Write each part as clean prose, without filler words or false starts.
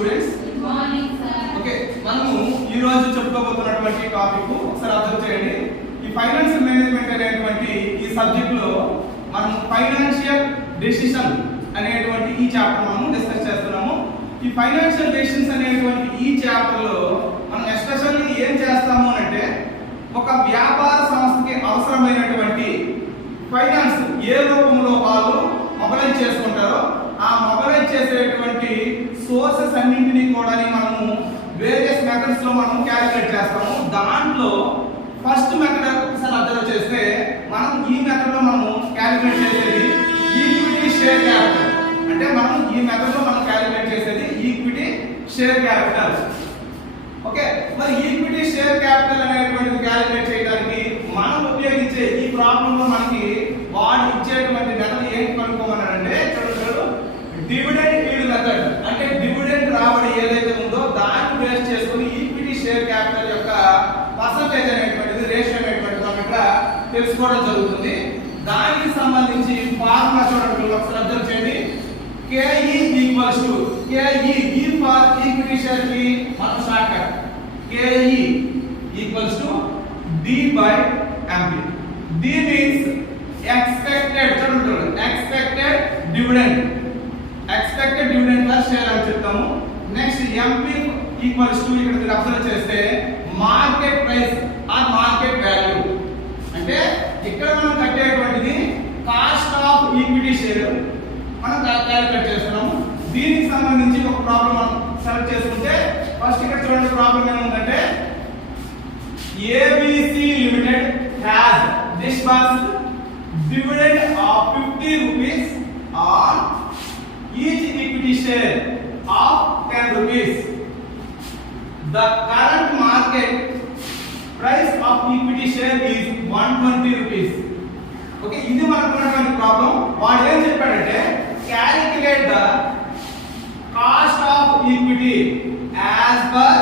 Students. Good morning sir. Okay, మనము ఈ రోజు చెప్పుకోబోతున్నటువంటి టాపిక్ ఒకసారి అర్థం చేయండి. ఈ ఫైనాన్షియల్ మేనేజ్మెంట్ అనేటువంటి ఈ సబ్జెక్ట్ లో మనం ఫైనాన్షియల్ డెసిషన్ అనేటువంటి ఈ చాప్టర్ మనము డిస్కస్ చేస్తున్నాము. ఈ ఫైనాన్షియల్ డెసిషన్స్ అనేటువంటి ఈ చాప్టర్ లో మనం ఎస్పెషల్లీ ఏం చేస్తాము అంటే ఒక వ్యాపార సంస్థకి అవసరమైనటువంటి ఫైనాన్స్ ఏ రూపంలో వాళ్ళు మొబిలైజ్ చేసుకుంటారో ఆ మొబిలైజ్ చేసేటువంటి సోర్సెస్ అన్నింటినీ కూడా మనము వేరియస్ మెథడ్స్ లో మనం క్యాలిక్యులేట్ చేస్తాము. దాంట్లో ఫస్ట్ మెథడ్ ఒకసారి అబ్జర్వ్ చేస్తే మనం ఈ మెథడ్ లో మనము క్యాలిక్యులేట్ చేసేది ఈక్విటీ షేర్ క్యాపిటల్. అంటే మనం ఈ మెథడ్ లో మనం క్యాలిక్యులేట్ చేసేది ఈక్విటీ షేర్ క్యాపిటల్. ఓకే, మరి ఈక్విటీ షేర్ క్యాపిటల్ అనేటువంటిది క్యాలిక్యులేట్ చేయడానికి మనం ఉపయోగించే ఈ ప్రాబ్లం లో మనకి వాడు ఇచ్చేటువంటి మెథడ్ ఏం కనుక్కోమన్నారంటే డివిడెండ్ ఈల్డ్ మెథడ్. అంటే డివిడెండ్ రాబడి ఏదైతే ఉందో దాన్ని బేస్ చేసుకొని ఈక్విటీ షేర్ క్యాపిటల్ యొక్క పర్సంటేజ్ అనేటువంటిది రేషియో అనేటువంటిది మనం ఇక్కడ తెలుసుకోవడం జరుగుతుంది. దానికి సంబంధించి ఫార్ములా చూడండి, ఒకసారి అబ్జర్వ్ చేయండి. KE equals to KE E for equity share కి మనం short cut KE equals to D by MP. D means expected, చూడండి expected dividend, expected dividend per share అని చెప్తాము. నెక్స్ట్ MP ఈక్వల్స్ టు ఇక్కడ మీరు అబ్జర్వ్ చేస్తే market price or market value. అంటే ఇక్కడ మనం కట్టేటువంటిది కాస్ట్ ఆఫ్ ఈక్విటీ షేర్ మనం క్యాలిక్యులేట్ చేస్తున్నాము. దీనికి సంబంధించి ఒక ప్రాబ్లం మనం సెలెక్ట్ చేసుకుంటే ఫస్ట్ ఇక్కడ చూడండి ప్రాబ్లం ఏముందంటే ABC limited has disbursed dividend of 50 rupees on each equity share of 10 rupees. The current market price of equity share is 120 rupees. Okay, ఇది మనకు ఉన్నటువంటి ప్రాబ్లం. వాడు ఏం చెప్పాడంటే calculate the cost of equity as per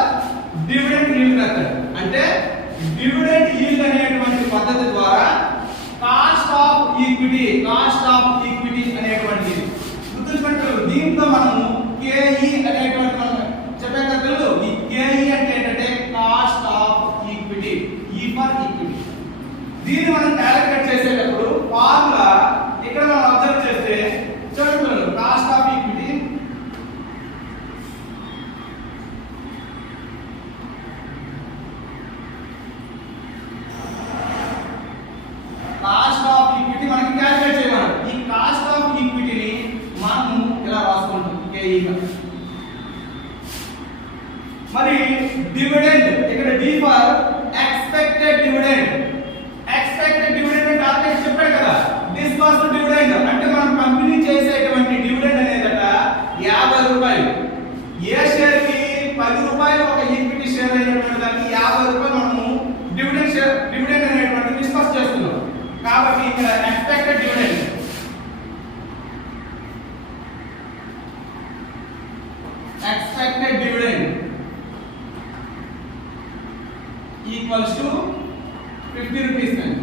dividend yield method. అంటే dividend yield అనేటువంటి పద్ధతి ద్వారా కాస్ట్ ఆఫ్ ఈక్విటీ అనేటువంటిది గుర్తుంచుకుంటారు. దీంట్లో మనము KE అనేటువంటి మనం చెప్పాం కదా తెలుసు. ఈ KE అంటే ఏంటంటే cost of equity, E for equity. దీన్ని మనం క్యాలిక్యులేట్ చేసేటప్పుడు ఫార్ములా ఇక్కడ మనం అబ్జర్వ్ చేస్తే చూడండి కాస్ట్ ఆఫ్ ఈక్విటీ మనకి క్యాలిక్యులేట్ చేయమన్నారు. ఈ కాస్ట్ ఆఫ్ ఈక్విటీని మనం ఇలా రాసుకుంటాం KE గా. మరి డివిడెండ్ ఇక్కడ D for expected dividend. Expected dividend అంటే ఆల్రెడీ చెప్పాను కదా, డిస్బర్స్డ్ డివిడెండ్ అంటే మనం కంపెనీ చేసేటువంటి డివిడెండ్ అనేదట 50 రూపాయలు. ఏ షేర్ కి 10 రూపాయలు ఒక ఈక్విటీ షేర్ అయినటువంటి దానికి 50 రూపాయలు మనము డివిడెండ్ అనేటువంటి డిస్బర్స్ చేస్తున్నాం. కాబట్టి ఇక్కడ expected dividend equals to 50 rupees అండి.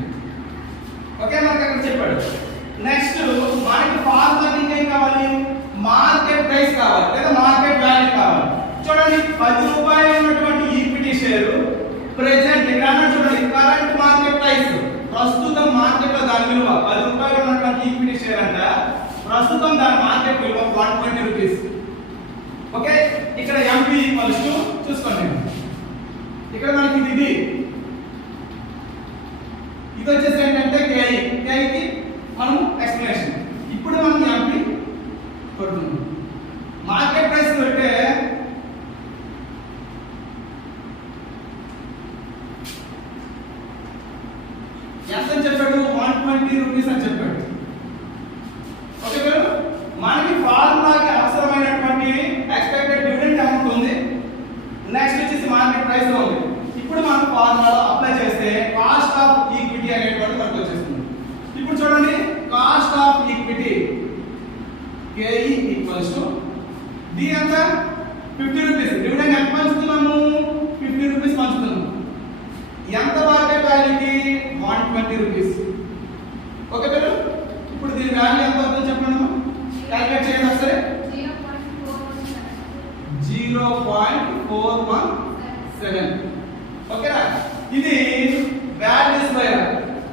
ఓకే, మనకి అక్కడ చెప్పాడు. నెక్స్ట్ మనకి ఫార్ములా ఏం కావాలి, మార్కెట్ ప్రైస్ కావాలి లేదా మార్కెట్ వాల్యూ కావాలి. చూడండి 10 రూపాయలు ఉన్నటువంటి ఈక్విటీ షేర్ ప్రెజెంట్ ఇక్కడ చూడండి కరెంట్ మార్కెట్ ప్రైస్, ప్రస్తుతం మార్కెట్ లో దాని విలువ 10 రూపాయలు ఉన్నటువంటి ఈక్విటీ షేర్ అంట ప్రస్తుతం దాని మార్కెట్ విలువ 120 రూపీస్. ఓకే, ఇక్కడ MP ఈక్వల్స్ టు చూసుకోండి. ఇక్కడ మనకి ఇది వచ్చేసి ఏంటంటే KE కి మనం ఎక్స్ప్లెనేషన్. ఇప్పుడు మనం MP కొడుతున్నాం. మార్కెట్ ప్రైస్ పెడితే ఎంత అని చెప్పాడు, 120 రూపీస్ అని చెప్పాడు. ఓకే కదా, మనకి ఫార్ములాకి అవసరమైనటువంటి ఎక్స్పెక్టెడ్ డివిడెండ్ అమౌంట్ ఉంది. నెక్స్ట్ వచ్చేసి మార్కెట్ ప్రైస్ లో ఉంది. ఇప్పుడు మనం ఫార్ములా అప్లై చేస్తే కాస్ట్ ఆఫ్ ఈక్విటీ అనేటువంటి మనకు వచ్చేస్తుంది. ఇప్పుడు చూడండి cost of equity KE equals to D ఎంత 50 రూపీస్. డివిడెండ్ ఎంత పంచుతున్నాము, 50 రూపీస్ పంచుతున్నాము. ఎంత మార్కెట్ వాల్యూకి 120 రూపీస్. ఓకే కదా, ఇప్పుడు దీని వాల్యూ ఎంత అవుతుందో చెప్పండి, క్యాలిక్యులేట్ చేయండి ఒకసారి. 0.417. ఓకేనా? ఇది వాల్యూస్ పైన.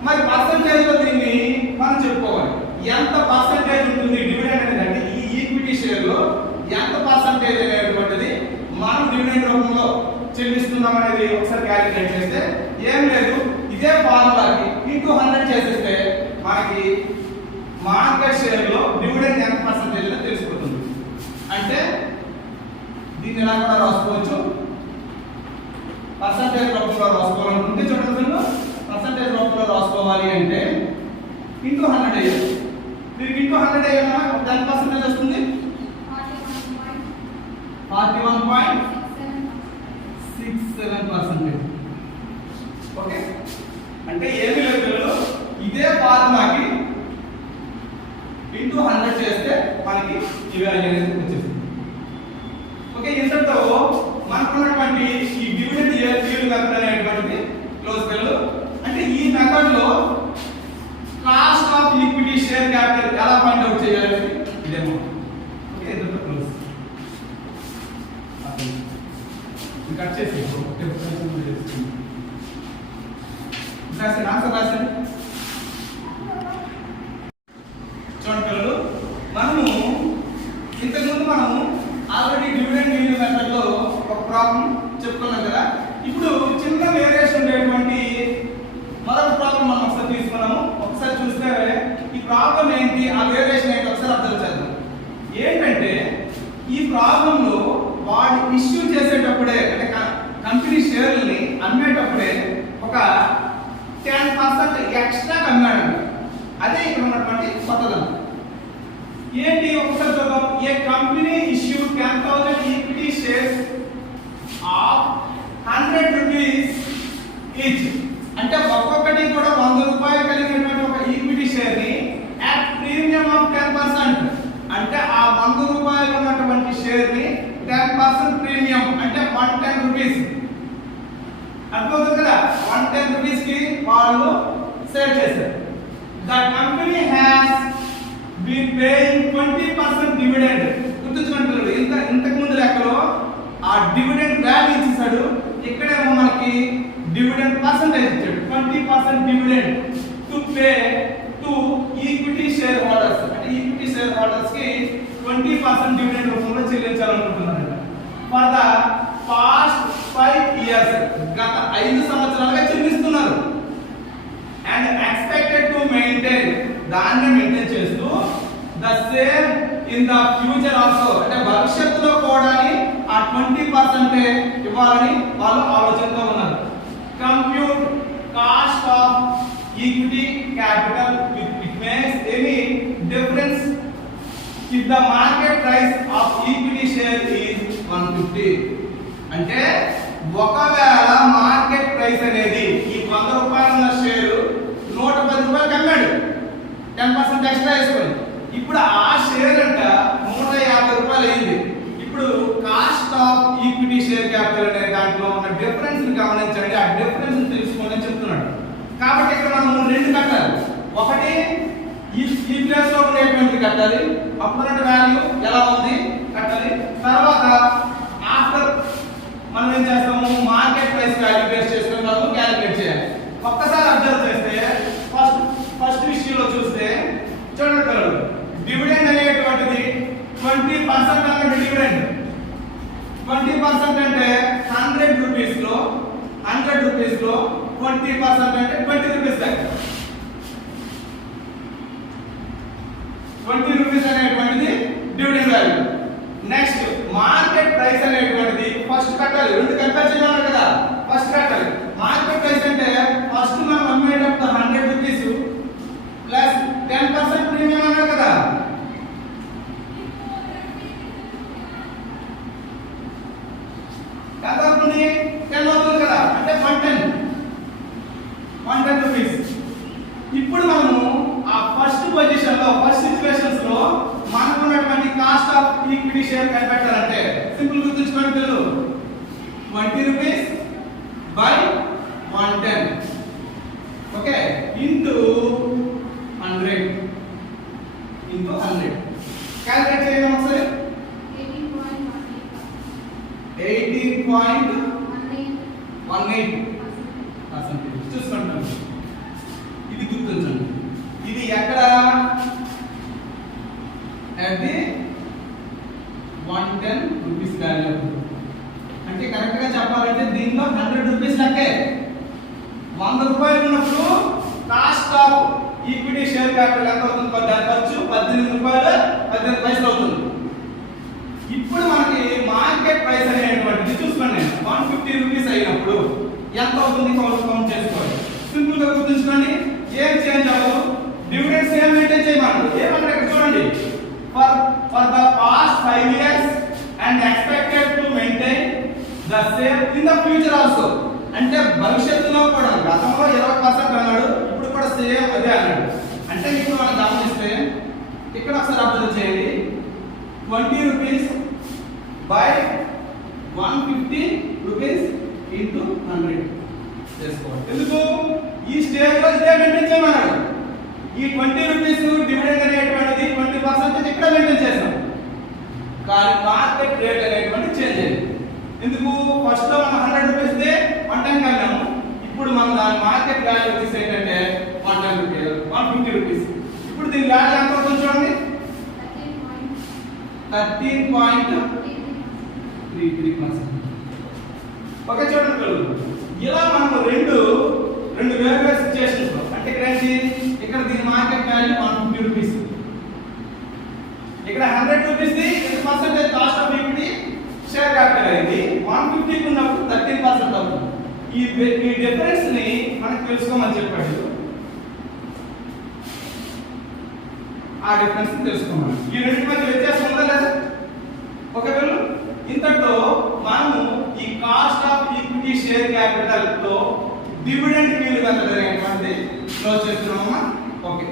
మరి పర్సంటేజ్ లో దీన్ని మనం చెప్పుకోవాలి. ఎంత పర్సంటేజ్ ఉంటుంది డివిడెండ్ అనేది, అంటే ఈ ఈక్విటీ షేర్ లో ఎంత పర్సంటేజ్ అనేటువంటిది మనం డివిడెండ్ రూపంలో చెల్లిస్తున్నాం అనేది ఒకసారి క్యాలిక్యులేట్ చేస్తే ఏం లేదు, ఇదే ఫార్ములాకి ఇంటూ 100 చేసేస్తే మనకి మార్కెట్ షేర్ లో డివిడెండ్ ఎంత పర్సంటేజ్ అని తెలిసిపోతుంది. అంటే దీన్ని ఎలా కూడా రాసుకోవచ్చు, పర్సంటేజ్ రూపంలో రాసుకోవాలనుకుంటే చూడండి, పర్సంటేజ్ రూపంలో రాసుకోవాలి అంటే ఇంటూ 100 అయ్యాలి. దీనికి ఇంటూ 100 అయ్యామా 10% వస్తుంది, 41.67%. ఓకే, అంటే ఏమి లేదు పిల్లలు, ఇదే ఫార్ములాకి ఇంటూ 100 చేస్తే మనకి ఈ వాల్యూ అనేది వచ్చేస్తుంది. ఓకే, ఇంతతో మనకున్నటువంటి ఈ డివిడెండ్ yield మెథడ్ అనేటువంటిది క్లోజ్ పిల్లలు. అంటే ఈ మెథడ్ లో cost of equity share capital ఎలా ఫైండ్ అవుట్ చేయాలి ఇదేమో. Okay, ఇంతతో close. కట్ చేసి రాసి ఆన్సర్ రాసి చూడండి పిల్లలు, మనము ఇంతకుముందు ఆల్రెడీ డివిడెండ్ yield మెథడ్ లో ఒక ప్రాబ్లం చెప్పుకున్నాం కదా. ఇప్పుడు చిన్న వేరియేషన్ ఉండేటువంటి మరొక ప్రాబ్లం మనం ఒకసారి తీసుకున్నాము. ఒకసారి చూస్తే ఈ ప్రాబ్లం ఏంటి, ఆ వేరియేషన్ ఏంటి ఒకసారి అర్థం చేద్దాం. ఏంటంటే ఈ ప్రాబ్లం లో వాడు ఇష్యూ చేసేటప్పుడే, అంటే కంపెనీ షేర్లని అమ్మేటప్పుడే ఒక 10% ఎక్స్ట్రా అమ్మాడు. అదే ఇక్కడ ఉన్నటువంటి కొత్తదనం. ఏంటి ఒకసారి చూద్దాం. A company issue 10,000 equity shares of 100 rupees each. అంటే ఒక్కొక్కటి కూడా 100 రూపాయలు కలిగినటువంటి ఒక ఈక్విటీ షేర్ ని అట్ ప్రీమియం ఆఫ్ 10%. అంటే ఆ 100 రూపాయలు ఉన్నటువంటి షేర్ ని 10% ప్రీమియం అంటే 110 రూపీస్. అర్థమవుతుంది కదా, 110 రూపీస్ కి వాళ్ళు సేల్ చేశారు. The company has been paying 20% dividend. గుర్తుంచుకోండి, ఇంతకు ముందు లెక్కలో ఆ డివిడెండ్ వాల్యూ ఇచ్చేసాడు, ఇక్కడేమో మనకి డివిడెండ్ పర్సంటేజ్ ఇచ్చాడు. 20% dividend to pay to equity share holders. అంటే ఈక్విటీ షేర్ హోల్డర్స్ కి 20% డివిడెండ్ రూపంలో చెల్లించాలనుకుంటున్నాడు. ఫర్ ద పాస్ట్ 5 ఇయర్స్, గత 5 సంవత్సరాలుగా చెల్లిస్తున్నారు. అండ్ ఎక్స్పెక్టెడ్ టు మెయింటైన్, దాన్ని మెయింటైన్ చేస్తూ the same in the future also, అంటే భవిష్యత్తులో కూడా ఆ 20% ఇవ్వాలని వాళ్ళు ఆలోచనతో ఉన్నారు. Compute cost of equity capital with it makes any difference if the market price of equity share is 150. అంటే ఒకవేళ మార్కెట్ ప్రైస్ అనేది ఈ 100 రూపాయల ఉన్న షేరు 110 రూపాయలకి అమ్మాడు, 10% ఎక్స్ట్రా వేసుకొని. ఇప్పుడు ఆ షేర్ అంట 150 రూపాయలు అయింది. ఇప్పుడు cost of equity share capital అనే దాంట్లో ఉన్న డిఫరెన్స్ ని గమనించండి, ఆ డిఫరెన్స్ తెలుసుకోండి అని చెప్తున్నాడు. కాబట్టి ఇక్కడ మనం 2 కట్టాలి. ఒకటి ఈ ప్లేస్ లో ఉండేటువంటి కట్టాలి, అప్పుడున్న వాల్యూ ఎలా ఉంది కట్టాలి. తర్వాత ఆఫ్టర్ మనం ఏం చేస్తాము, మార్కెట్ ప్రైస్ వాల్యూ బేస్ చేసుకొని మనం క్యాలిక్యులేట్ చేయాలి. ఒక్కసారి అబ్జర్వ్ చేస్తే ఫస్ట్ విషయంలో చూస్తే చూడండి పిల్లలు, డివిడెండ్ అనేటువంటిది 20% అన్నది డివిడెండ్. 20% అంటే 100 రూపీస్ లో 20% అంటే 20 రూపీస్ దాకా. 20 రూపీస్ అనేటువంటిది dividend value. Next market price అనేటువంటిది ఫస్ట్ కట్టాలి. 2 కంపేర్ చేయాలి కదా, ఫస్ట్ కట్టాలి. మార్కెట్ ప్రైస్ అంటే ఫస్ట్ మనం అమ్మేటప్పుడు 100 రూపీస్ ప్లస్ 10% ప్రీమియం అన్నారు కదా. ఎంత అవుతుంది, 10 అవుతుంది కదా, అంటే 110 రూపీస్. ఇప్పుడు మనము ఆ ఫస్ట్ పొజిషన్ లో, ఫస్ట్ సిచువేషన్స్ లో మనకు ఉన్నటువంటి కాస్ట్ ఆఫ్ ఈక్విటీ షేర్ కనిపెట్టాలంటే సింపుల్ గుర్తుంచుకోండి పిల్లలు, 20 rupees by 110, okay, into 100 calculate చేయండి ఒకసారి. 18.18% చూసుకుంటాం. ఇది గుర్తుంచండి. ఇది ఎక్కడ at the 110 రూపీస్ వాల్యూ. అంటే కరెక్ట్ గా చెప్పాలంటే దీనిలో 100 రూపీస్ లెక్కే. 100 రూపాయలు ఉన్నప్పుడు cost of equity share capital ఎంత అవుతుంది? దాని ఖర్చు 18 రూపాయలు 18 పైసలు అవుతుంది. ఇప్పుడు మనకి మార్కెట్ ప్రైస్ అనేటువంటిది చూసుకోండి. 150 రూపీస్ అయినప్పుడు ఎంత అవుతుంది? కౌంట్ చేసుకోవాలి. సింపుల్ గా గుర్తుంచుకోండి. ఏం చేంజ్ అవ్వదు. డివిడెండ్స్ ఏం మెయింటైన్ చేయమన్నారు. ఏమన్నారు ఇక్కడ చూడండి. For the past 5 years and expected to maintain the same in the future also. అంటే భవిష్యత్తులో కూడా గతంలో 20% అన్నాడు, ఇప్పుడు కూడా సేమ్ అదే అన్నాడు. అంటే ఇప్పుడు మనం గమనిస్తే ఇక్కడ ఒకసారి అబ్జర్వ్ చేయండి. 20 రూపీస్ బై 150 రూపీస్ ఇంటూ 100 చేసుకోవాలి. ఎందుకు? ఈ స్టేజ్ లో ఇదే మెయింటైన్ చేయమన్నాడు. ఈ 20 రూపీస్ డివిడెండ్ అనేటువంటిది 20% ఇక్కడ మెయింటైన్ చేస్తాం. కానీ మార్కెట్ రేట్ అనేటువంటి చేంజ్ అయింది. ఎందుకు? ఫస్ట్ లో మనం 100 రూపీస్ దే 110 కన్నాము. ఇప్పుడు మనం దాని మార్కెట్ వాల్యూ వచ్చేసి ఏంటంటే 110 రూపీస్ 150 రూపీస్. ఇప్పుడు దీని వాల్యూ ఎంత అవుతుంది చూడండి. 13.33%. ఓకే చూడండి పిల్లలు. ఇలా మనము రెండు వేరు సిచ్యుయేషన్స్ లో అంటే ఇక్కడ ఏంటి? ఇక్కడ దీని మార్కెట్ వాల్యూ 150 రూపీస్. ఇక్కడ 100 rupees the percentage cost of equity share capital అయింది. 150 కి ఉన్నప్పుడు 13% అవుతుంది. ఈ డిఫరెన్స్ ని మనకు తెలుసుకోమని చెప్పాడు. ఆ డిఫరెన్స్ తెలుసుకోమని. ఈ రెండు మధ్య వ్యత్యాసం ఉందా లేదా? ఒకవేళ ఇంతటితో మనము ఈ cost of equity share capital లో డివిడెండ్ విలువ ఎంత అనేటువంటిది క్లోజ్ చేస్తున్నామా? ఓకే.